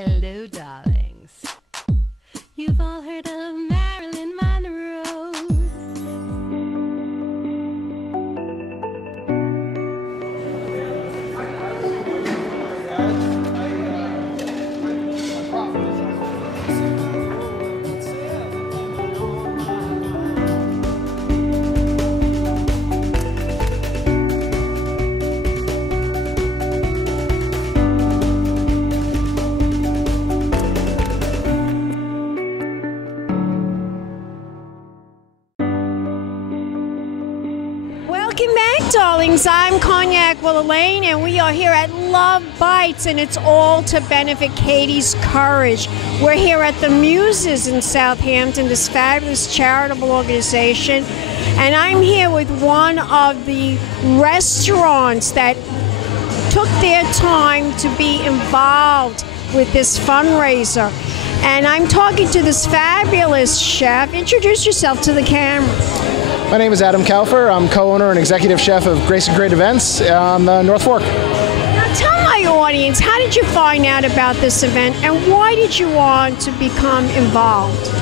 Hello, darlings. You've all heard of Marilyn Monroe. Welcome back, darlings. I'm Cognac Wellerlane, and we are here at Love Bites, and it's all to benefit Katy's courage. We're here at the Muses in Southampton, this fabulous charitable organization, and I'm here with one of the restaurants that took their time to be involved with this fundraiser. And I'm talking to this fabulous chef. Introduce yourself to the camera. My name is End Caterers. I'm co-owner and executive chef of Katy Events on the North Fork. Now tell my audience, how did you find out about this event and why did you want to become involved?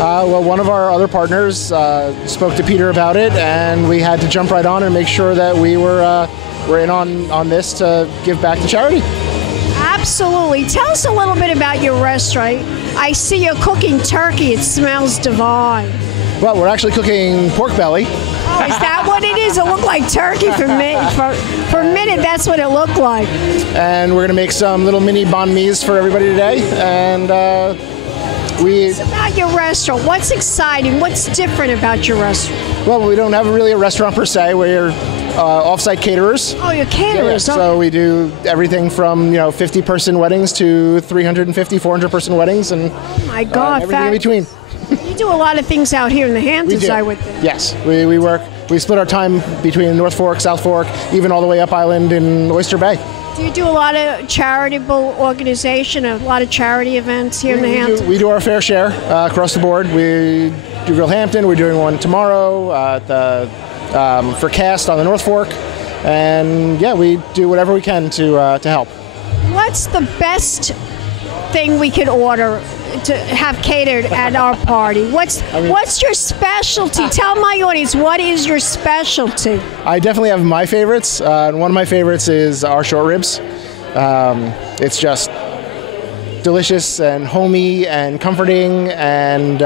Well, one of our other partners spoke to Peter about it, and we had to jump right on and make sure that we were in on this to give back to charity. Absolutely. Tell us a little bit about your restaurant. I see you're cooking turkey. It smells divine. Well, we're actually cooking pork belly. Oh, is that what it is? It looked like turkey for a minute. That's what it looked like. And we're going to make some little mini banh mi's for everybody today. And It's about your restaurant. What's exciting? What's different about your restaurant? Well, we don't have really a restaurant per se. We're off-site caterers. Oh, you're caterers. Yeah, so we do everything from 50-person weddings to 350, 400-person weddings, and oh my God, everything in between. You do a lot of things out here in the Hamptons, I would think. Yes, we work. We split our time between North Fork, South Fork, even all the way up island in Oyster Bay. Do you do a lot of charitable organization, a lot of charity events here in the Hamptons? We do our fair share across the board. We do Real Hampton. We're doing one tomorrow for Cast on the North Fork, and yeah, we do whatever we can to help. What's the best thing we could order to have catered at our party? What's your specialty? Tell my audience, what is your specialty? I definitely have my favorites. One of my favorites is our short ribs. It's just delicious and homey and comforting and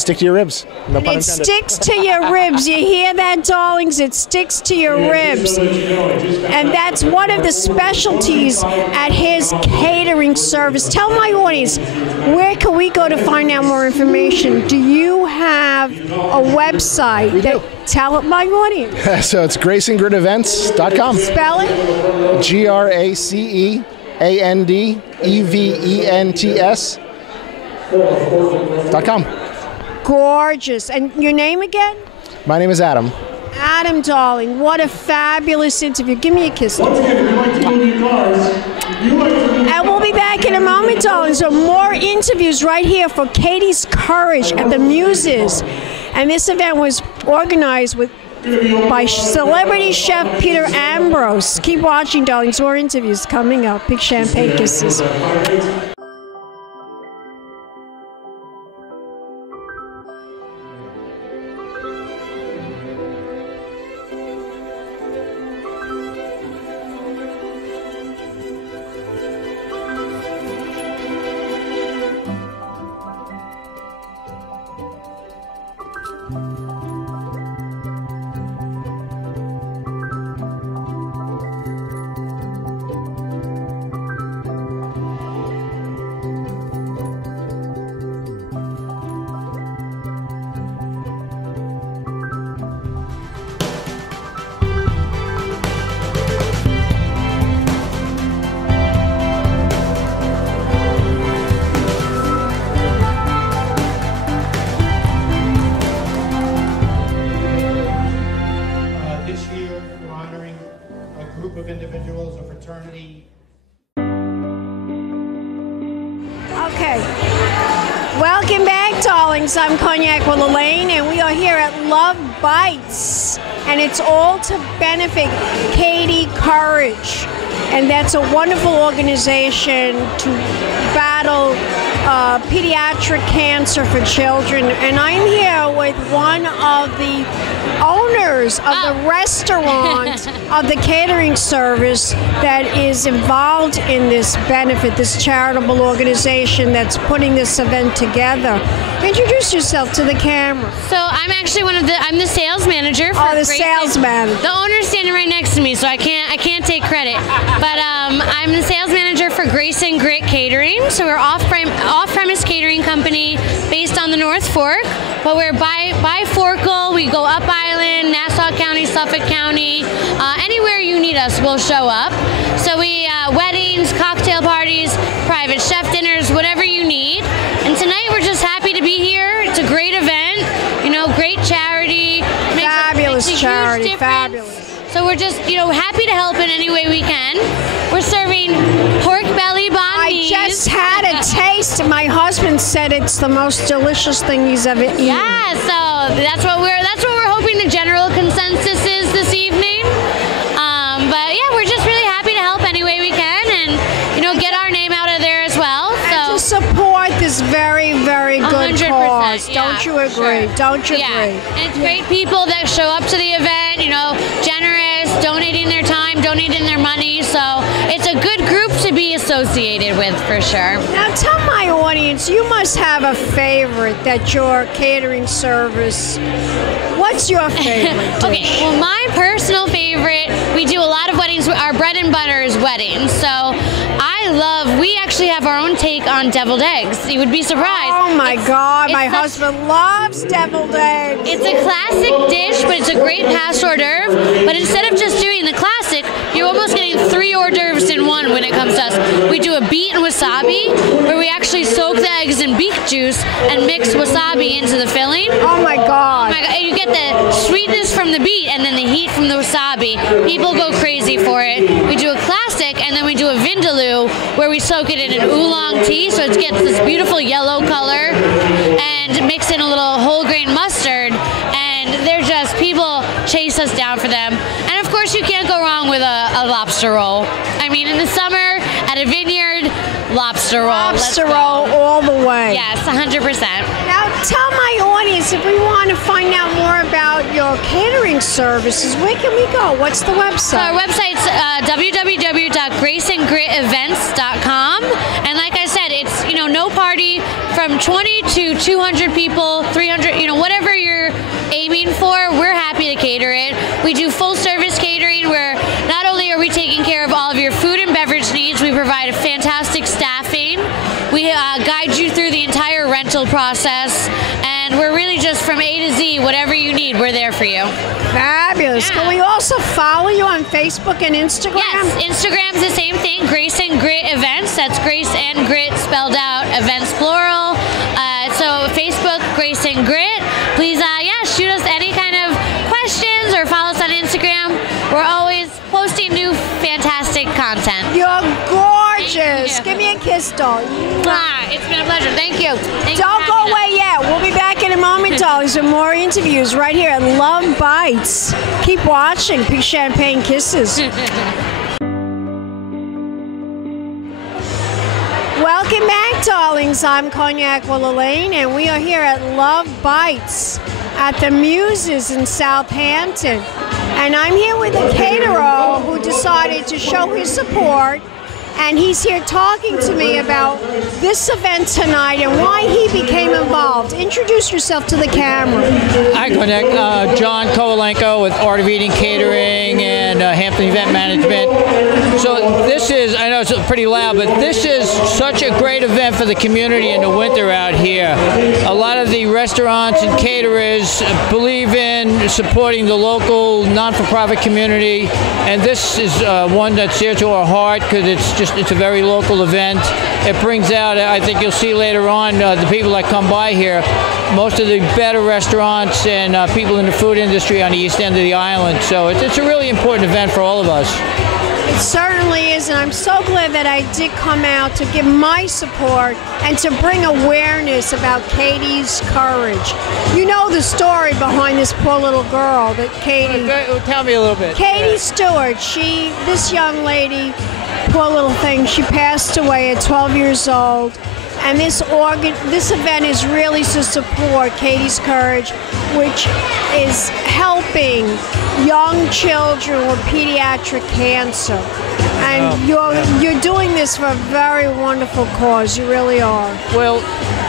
stick to your ribs. No pun intended. Sticks to your ribs. You hear that, darlings? It sticks to your ribs. And that's one of the specialties at his catering service. Tell my audience, where can we go to find out more information? Do you have a website? We do. Tell my audience. So it's GraceandGridEvents.com. Spell it? GraceandEvents.com. Gorgeous. And your name again? My name is Adam. Adam, darling, what a fabulous interview. Give me a kiss. And we'll be back in a moment, darling. So more interviews right here for Katy's Courage at the Muses. And this event was organized by celebrity chef Peter Ambrose. Keep watching, darlings. More interviews coming up. Big champagne kisses. Of individuals, a fraternity. Okay. Welcome back, darlings. I'm Cognac Wellerlane, and we are here at Love Bites, and it's all to benefit Katy Courage. and that's a wonderful organization to battle pediatric cancer for children. And I'm here with one of the owners of the restaurant of the catering service that is involved in this benefit, this charitable organization that's putting this event together. Introduce yourself to the camera. So I'm actually I'm the sales manager for the sales manager. The owner's standing right next to me, so I can't take credit. But I'm the sales manager for Grace and Grit Catering. So we're off-premise catering company based on the North Fork, but we're biforcal. We go up island, Nassau County, Suffolk County, anywhere you need us, we'll show up. So we weddings, cocktail parties, private chef dinners, whatever you need. And tonight we're just happy to be here. It's a great event, great charity. Fabulous makes a charity, huge difference. fabulous. So we're just, happy to help in any way we can. We're serving pork belly banh mi. I just had a taste, and my husband said it's the most delicious thing he's ever eaten. Yeah, so that's what we're hoping the general consensus is this evening. But yeah, we're just really happy to help any way we can, and get our name out of there as well. And to support this very, very good 100%, cause. yeah, Don't you agree? sure. Don't you Yeah, agree? and it's great people that show up to the event. Generous, donating their time, donating their money. So it's a good group to be associated with for sure. Now tell my audience, you must have a favorite that your catering service. What's your favorite dish? Okay, well, my personal favorite, we do a lot of weddings. Our bread and butter is weddings. So we actually have our own take on deviled eggs. You would be surprised. Oh my God, my husband loves deviled eggs. It's a classic dish, but it's a great past hors d'oeuvre. But instead of just doing the classic, you're almost getting 3 hors d'oeuvres in one when it comes to us. We do a beet and wasabi, where we actually soak the eggs in beet juice and mix wasabi into the filling. Oh my God. Oh my God. You get the sweetness from the beet and then the heat from the wasabi. People go crazy for it. We do a classic, and then we do a vindaloo, where we soak it in an oolong tea, so it gets this beautiful yellow color, and mix in a little whole grain mustard, and people chase us down for them. And of course, you can't go wrong with a lobster roll. I mean, in the summer, at a vineyard, lobster roll. Lobster roll all the way. Yes, 100%. Now, tell my audience, if we want to find out more about your catering services, where can we go? What's the website? So our website's www.graceandgritevents.com. And like I said, it's, no party from 20 to 200 people, 300, whatever you're aiming for, we're happy to cater it. We do full service catering, where not only are we taking care of all of your food and beverage needs, we provide a fantastic staffing. We guide you through the entire rental process, and we're really just from A to Z, whatever you need, we're there for you. Fabulous. Yeah. Can we also follow you on Facebook and Instagram? Yes, Instagram's the same thing, Grace and Grit Events. That's Grace and Grit spelled out, events plural. So Facebook, Grace and Grit. Please, shoot us any kind of questions or follow us on Instagram. We're always posting new fantastic content. You're gorgeous. Thank you. Give me a kiss, doll. It's been a pleasure. Thank you. Don't go away yet. We'll be back in a moment, darlings, with more interviews right here at Love Bites. Keep watching. Pink Champagne Kisses. Welcome back, darlings. I'm Cognac Wellerlane, and we are here at Love Bites at the Muses in Southampton. And I'm here with a caterer who decided to show his support, and he's here talking to me about this event tonight and why he became involved. Introduce yourself to the camera. Hi, Cognac. John Kowalenko with Art of Eating Catering and Hamptons Event Management. So this is, I know it's pretty loud, but this is such a great event for the community in the winter out here. A lot of the restaurants and caterers believe in supporting the local non-for-profit community, and this is one that's dear to our heart because it's a very local event. It brings out, I think you'll see later on, the people that come by here, most of the better restaurants and people in the food industry on the east end of the island. So it's a really important event for all of us. It certainly is, and I'm so glad that I did come out to give my support and to bring awareness about Katy's courage. You know the story behind this poor little girl that Katy... Tell me a little bit. Katy Stewart, this young lady poor little thing. She passed away at 12 years old. And this event is really to support Katy's Courage, which is helping young children with pediatric cancer. And you're doing this for a very wonderful cause. You really are. Well,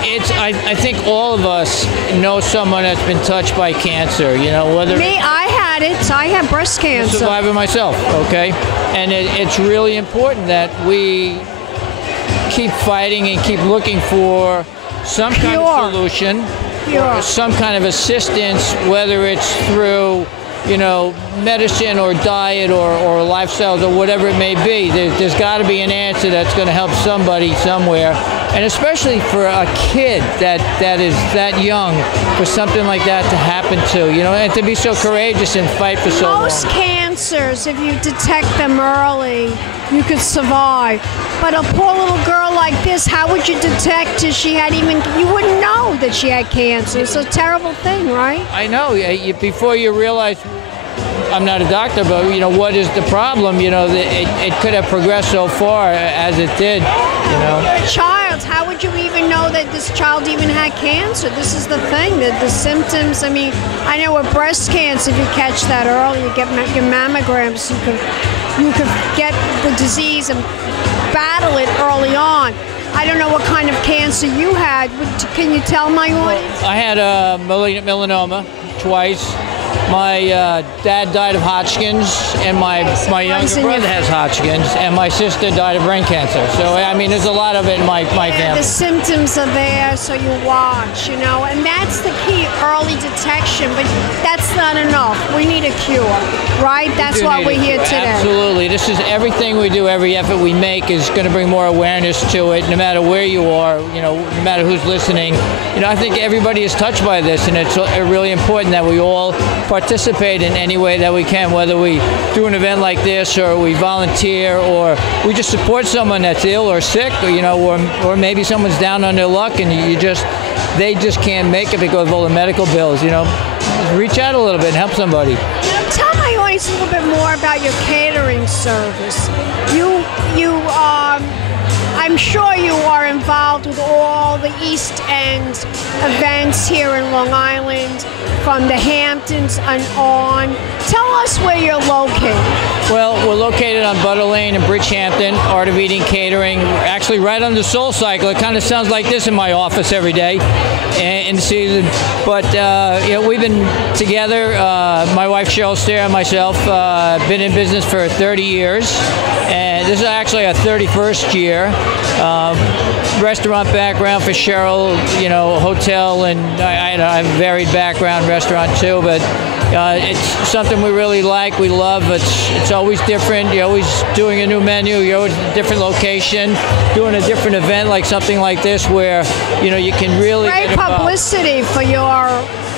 I think all of us know someone that's been touched by cancer. You know, whether me, I had it. I had breast cancer. I'm a survivor myself. Okay, and it's really important that we keep fighting and keep looking for some kind of solution, or some kind of assistance, whether it's through, you know, medicine or diet or lifestyles or whatever it may be. There's got to be an answer that's going to help somebody somewhere, and especially for a kid that is that young, for something like that to happen to, you know, and to be so courageous and fight for so long. Most cancers, if you detect them early, you could survive. But a poor little girl like this, how would you detect if she had you wouldn't know that she had cancer. It's a terrible thing, right? I know. Before you realize, I'm not a doctor, but you know, what is the problem? You know, it could have progressed so far as it did, you know. You're a child. How would you even know that this child even had cancer? This is the thing, that the symptoms. I mean, I know with breast cancer, if you catch that early, you get your mammograms, you could get the disease and battle it early on. I don't know what kind of cancer you had. Can you tell my audience? I had a malignant melanoma twice. My dad died of Hodgkin's, and my younger brother has Hodgkin's, and my sister died of brain cancer. So, I mean, there's a lot of it in my family. The symptoms are there, so you watch, you know, and that's the key, early detection, but that's not enough. We need a cure, right? That's why we're here today. Absolutely. This is everything we do, every effort we make is going to bring more awareness to it, no matter where you are, you know, no matter who's listening. You know, I think everybody is touched by this, and it's really important that we all participate in any way that we can, whether we do an event like this, or we volunteer, or we just support someone that's ill or sick, or, you know, or maybe someone's down on their luck and they just can't make it because of all the medical bills. You know, just reach out a little bit and help somebody. Now, tell my audience a little bit more about your catering service. I'm sure you are involved with all the East End events here in Long Island, from the Hamptons and on. Tell us where you're located. Well, we're located on Butter Lane in Bridgehampton, Art of Eating Catering, actually right under Soul Cycle. It kind of sounds like this in my office every day in the season. But, you know, we've been together, my wife Cheryl Stair and myself, been in business for 30 years. And this is actually our 31st year. Restaurant background for Cheryl, you know, hotel, and I have a varied background, restaurant too, but it's something we really like, we love. It's always different. You're always doing a new menu, you're always in a different location, doing a different event like something like this where, you know, you can really great get publicity for your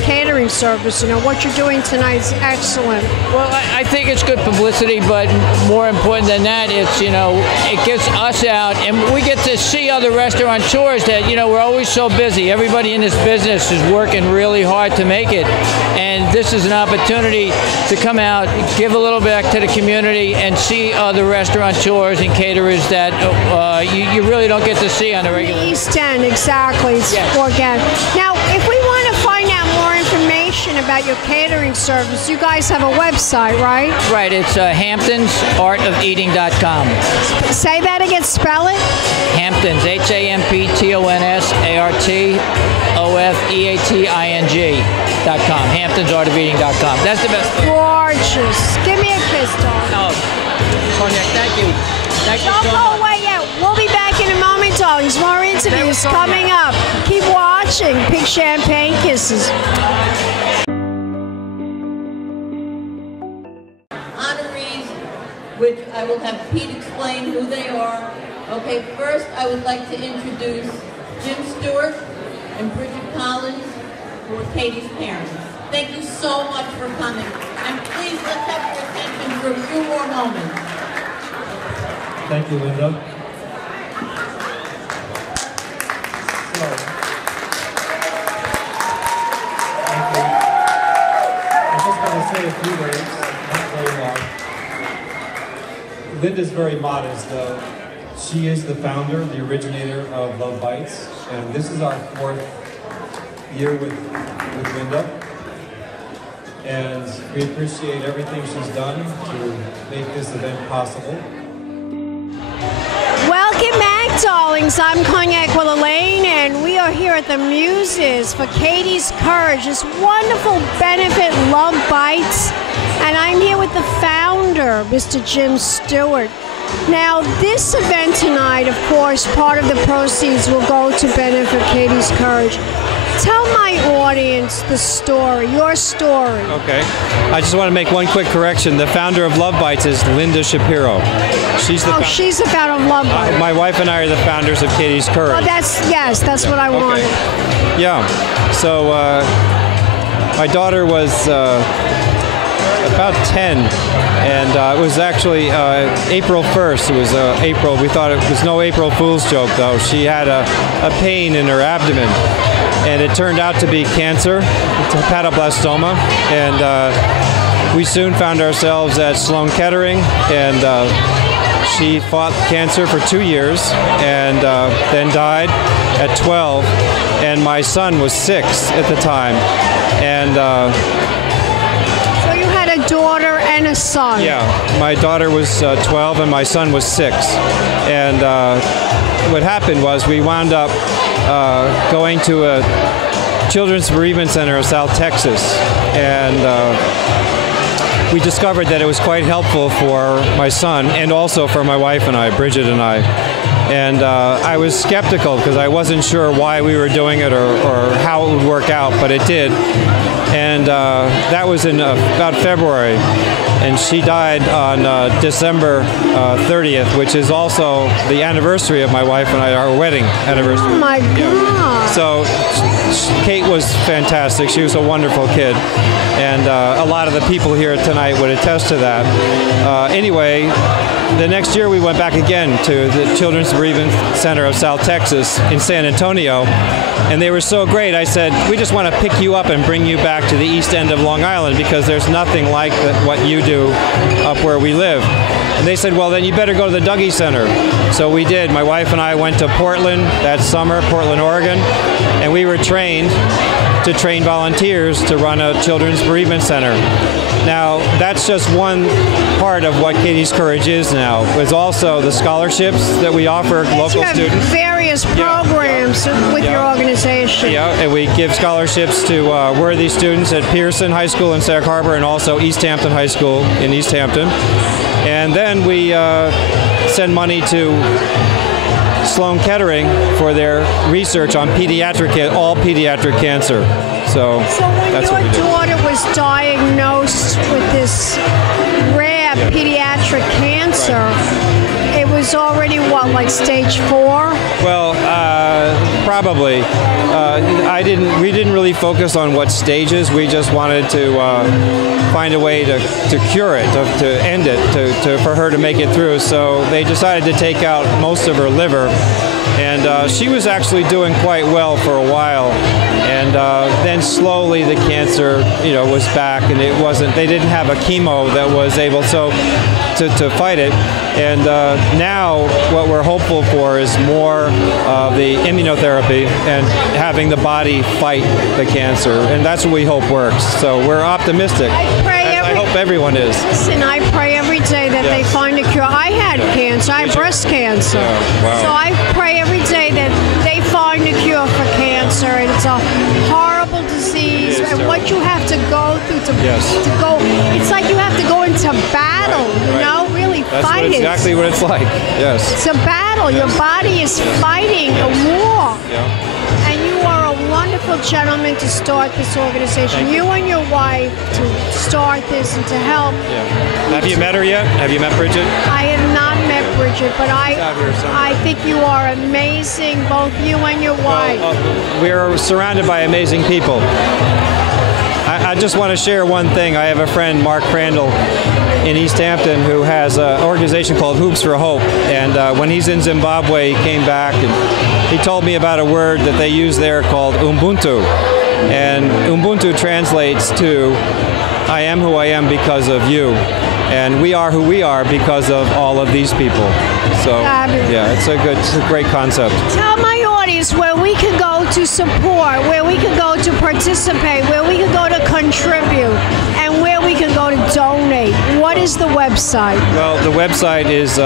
catering service. You know, what you're doing tonight is excellent. Well, I think it's good publicity, but more important than that, it's, you know, it gets us out and we get to see other restaurateurs that, you know, we're always so busy. Everybody in this business is working really hard to make it. And this is an opportunity to come out, give a little back to the community, and see other restaurateurs and caterers that you really don't get to see on a regular basis. East End, exactly. Yes. Again. Now, if we want to find out more information about your catering service, you guys have a website, right? Right. It's hamptonsartofeating.com. Say that again. Spell it. Hamptons, HamptonsArtofeating.com. HamptonsArtofeating.com. That's the best. Gorgeous. Give me a kiss, darling. Oh, Cognac, thank you. Thank you so Don't much. go away yet. We'll be back in a moment, darlings. More interviews coming up. Keep watching. Pink Champagne Kisses. Honorees, which I will have Pete explain who they are. Okay, first I would like to introduce Jim Stewart and Bridget Collins, who are Katy's parents. Thank you so much for coming. And please, let's have your attention for a few more moments. Thank you, Linda. So, thank you. I'm just going to say a few words, not very long. Linda's very modest, though. She is the founder, the originator of Love Bites, and this is our 4th year with Linda. And we appreciate everything she's done to make this event possible. Welcome back, darlings. I'm Cognac Wellerlane, and we are here at the Muses for Katy's Courage, this wonderful benefit, Love Bites. And I'm here with the founder, Mr. Jim Stewart. Now, this event tonight, of course, part of the proceeds will go to benefit Katy's Courage. Tell my audience the story, your story. Okay. I just want to make one quick correction. The founder of Love Bites is Linda Shapiro. She's the she's the founder of Love Bites. My wife and I are the founders of Katy's Courage. Oh, that's what I wanted. Yeah. So my daughter was about 10, and it was actually April 1st. It was April. We thought it was no April Fool's joke, though. She had a pain in her abdomen, and it turned out to be cancer, hepatoblastoma, and we soon found ourselves at Sloan Kettering, and she fought cancer for 2 years, and then died at 12, and my son was 6 at the time, and daughter and a son. Yeah, my daughter was 12 and my son was 6. And what happened was we wound up going to a children's bereavement center in South Texas, and we discovered that it was quite helpful for my son and also for my wife and I, Bridget and I. And I was skeptical because I wasn't sure why we were doing it or how it would work out, but it did. And that was in about February, and she died on December 30th, which is also the anniversary of my wife and I, our wedding anniversary. Oh my God! Yeah. So Kate was fantastic. She was a wonderful kid, and a lot of the people here tonight would attest to that. Anyway, the next year we went back again to the Children's Bereavement Center of South Texas in San Antonio, and they were so great. I said, we just want to pick you up and bring you back to the East End of Long Island because there's nothing like what you do up where we live. And they said, well, then you better go to the Dougie Center. So we did. My wife and I went to Portland that summer, Portland, Oregon, and we were trained to train volunteers to run a children's bereavement center. Now, that's just one part of what Katy's Courage is now. It's also the scholarships that we offer local students. Various programs with your organization. Yeah, and we give scholarships to worthy students at Pearson High School in Sag Harbor and also East Hampton High School in East Hampton. And then we send money to Sloan Kettering for their research on all pediatric cancer. So that's what we do. Your daughter was diagnosed with this rare pediatric cancer. It was already what, like stage 4? Well, probably. We didn't really focus on what stages. We just wanted to find a way to cure it, to end it, for her to make it through. So they decided to take out most of her liver, and she was actually doing quite well for a while. And then slowly the cancer, was back, and it wasn't. They didn't have a chemo that was able to fight it. And now what we're hopeful for is more of the immunotherapy and having the body fight the cancer, and that's what we hope works. So we're optimistic. I hope everyone is. Listen, I pray every day that they find a cure. I had cancer. I had breast cancer. Yeah, wow. So I pray every day that they find a cure for cancer. And it's a horrible disease, and terrible. What you have to go through to go. It's like you have to go into battle. Right. Really That's fight it. exactly what it's like. Yes. It's a battle. Yes. Your body is fighting a war. Yeah. And you are a wonderful gentleman to start this organization. You and your wife to start this and to help. Yeah. Have you met her yet? Have you met Bridget? I have not met Bridget, but I think you are amazing, both you and your wife. We're surrounded by amazing people. I just want to share one thing. I have a friend, Mark Crandall, in East Hampton, who has an organization called Hoops for Hope. And when he's in Zimbabwe, he came back and he told me about a word that they use there called Ubuntu. And Ubuntu translates to, I am who I am because of you. And we are who we are because of all of these people. So yeah, it's a great concept. Tell my audience where we could go to support, where we could go to participate, where we could go to contribute, and where we can go to donate. What is the website? Well, the website is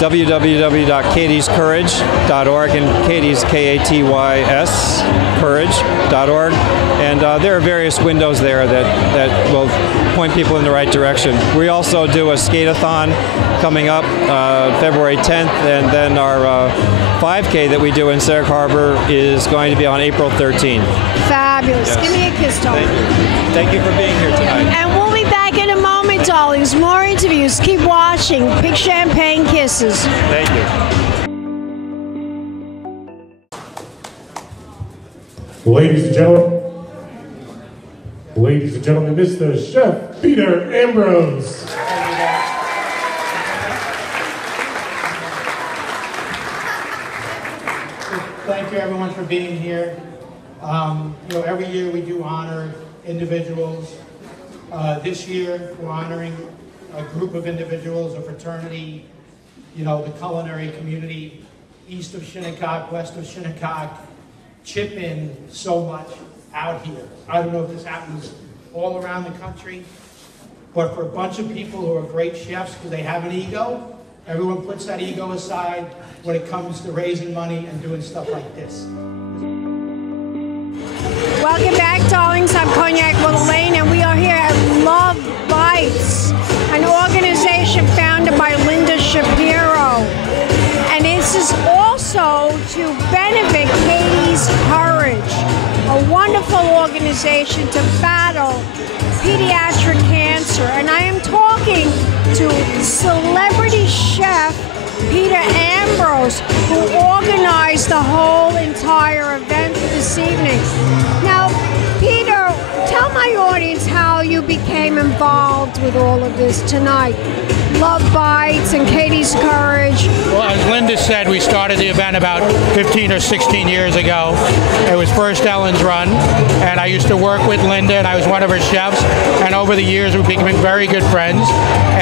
www.katyscourage.org, and Katy's K-A-T-Y-S, courage.org. And there are various windows there that will point people in the right direction. We also do a skate-a-thon coming up February 10th, and then our 5K that we do in Sag Harbor is going to be on April 13th. Fabulous. Yes. Give me a kiss, Tony. Thank you. Thank you for being here tonight. And we'll be back in a moment, darlings. More interviews. Keep watching. Big champagne kisses. Thank you. Ladies and gentlemen, Mr. Chef Peter Ambrose. Thank you, everyone, for being here. Every year we do honor individuals. This year we're honoring a group of individuals, a fraternity, the culinary community, east of Shinnecock, west of Shinnecock, chip in so much out here. I don't know if this happens all around the country, but for a bunch of people who are great chefs because they have an ego, everyone puts that ego aside when it comes to raising money and doing stuff like this. Welcome back, darlings. I'm Cognac Wellerlane, and we are here at Love Bites, an organization founded by Linda Shapiro. And this is also to benefit Katy's Courage, a wonderful organization to battle pediatric cancer. And I am talking to celebrity chef Peter Ambrose, who organized the whole entire event this evening. Now, Peter, tell my audience how you became involved with all of this tonight. Love Bites and Katy's Courage. Well, as Linda said, we started the event about 15 or 16 years ago. It was first Ellen's run, and I used to work with Linda, and I was one of her chefs. And over the years, we became very good friends.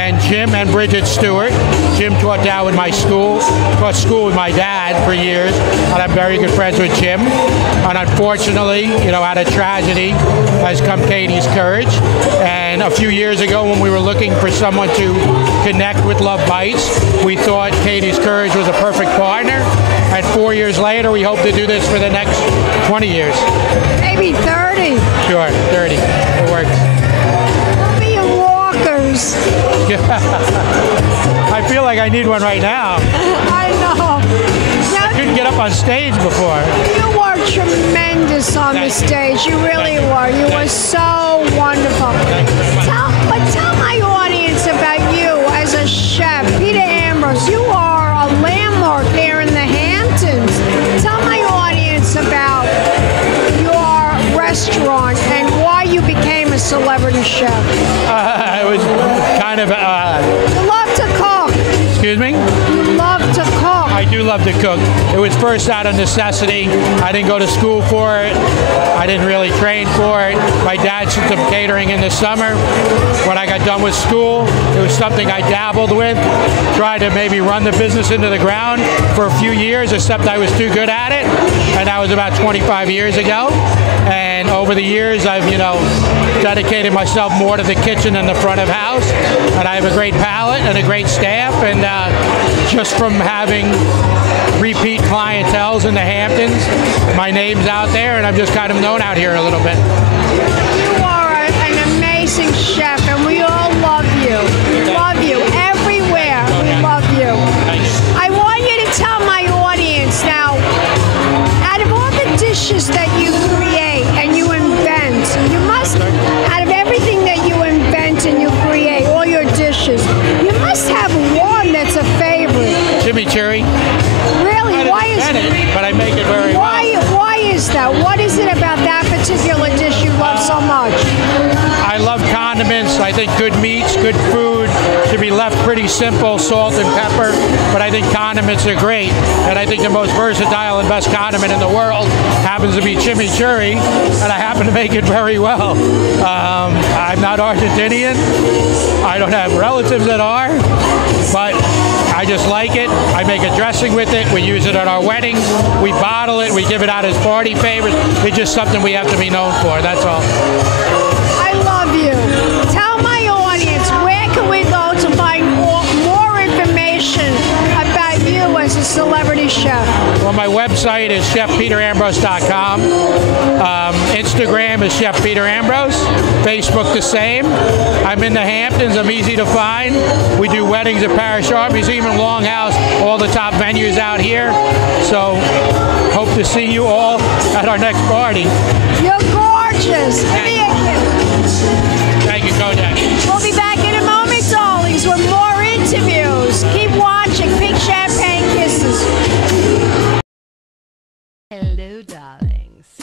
And Jim and Bridget Stewart. Jim taught down with my school, taught school with my dad for years, and I'm very good friends with Jim. And unfortunately, out of tragedy has come Katy's Courage. And a few years ago, when we were looking for someone to connect with Love Bites, we thought Katy's Courage was a perfect partner. And 4 years later, we hope to do this for the next 20 years. Maybe 30. Sure, 30. It works. We'll be in walkers. I feel like I need one right now. I know. I couldn't get up on stage before. You were tremendous on the stage. You really were. You were so wonderful. Tell my audience about you as a chef, Peter Ambrose. You are a landmark here in the Hamptons. Tell my audience about your restaurant and why you became a celebrity chef. It was kind of... You love to cook. Excuse me? You love to cook. I do love to cook. It was first out of necessity. I didn't go to school for it. I didn't really train for it. My dad did some catering in the summer. When I got done with school, it was something I dabbled with. Tried to maybe run the business into the ground for a few years, except I was too good at it. And that was about 25 years ago. And over the years, I've, dedicated myself more to the kitchen and the front of house. And I have a great palate and a great staff. And just from having repeat clienteles in the Hamptons, my name's out there, and I'm just kind of known out here a little bit. You are an amazing chef, and we all love you. We love you everywhere. We love you. I want you to tell my audience now, out of all the dishes that you create and you invent, you must, out of everything that you invent and you create, all your dishes, you must have one that's a favorite. Chimichurri. Really? Why is it? But I make it very well. Why is that? What is it about that particular dish you love so much? I love condiments. I think good meats, good food should to be left pretty simple, salt and pepper, but I think condiments are great. And I think the most versatile and best condiment in the world happens to be chimichurri, and I happen to make it very well. I'm not Argentinian. I don't have relatives that are, but I just like it. I make a dressing with it. We use it at our weddings. We bottle it. We give it out as party favors. It's just something we have to be known for. That's all. I love you. Tell my audience, where can we go to find more information about you as a celebrity chef? Well, my website is chefpeterambrose.com. Instagram is Chef Peter Ambrose. Facebook the same. I'm in the Hamptons. I'm easy to find. We do weddings at Parish Art Museum and Longhouse, all the top venues out here. So hope to see you all at our next party. You're gorgeous. Thank you, Cognac. We'll be back in a moment, darlings, with more interviews. Keep watching. Pink Champagne Kisses. Hello, darlings.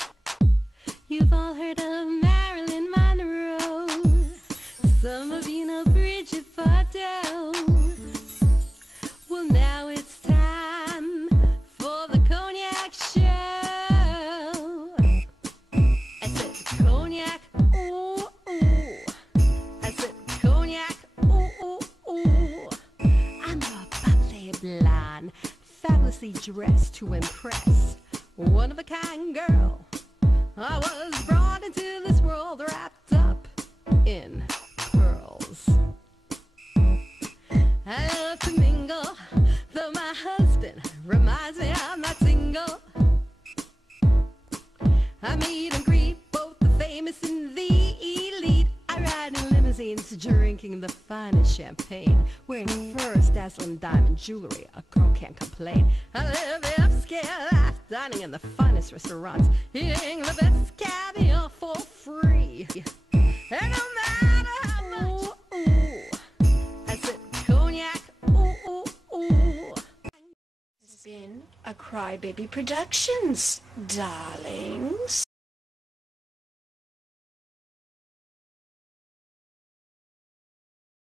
You've all heard of Marilyn Monroe. Some of you know Bridget Bardot. Well, now it's time for the Cognac Show. I said cognac, ooh, ooh. I said cognac, ooh, ooh, ooh. I'm a bubbly blonde, fabulously dressed to impress. One of a kind girl. I was brought into this world wrapped up in pearls. I love to mingle, though my husband reminds me I'm not single. I meet and greet both the famous and the elite. I ride in limousines, drinking the finest champagne, wearing furs, dazzling diamond jewelry. A girl can't complain. I live the upscale life, dining in the finest restaurants, eating the best caviar for free. And no matter how much, ooh, I said cognac, ooh, ooh, ooh. It's been a Crybaby Productions, darlings.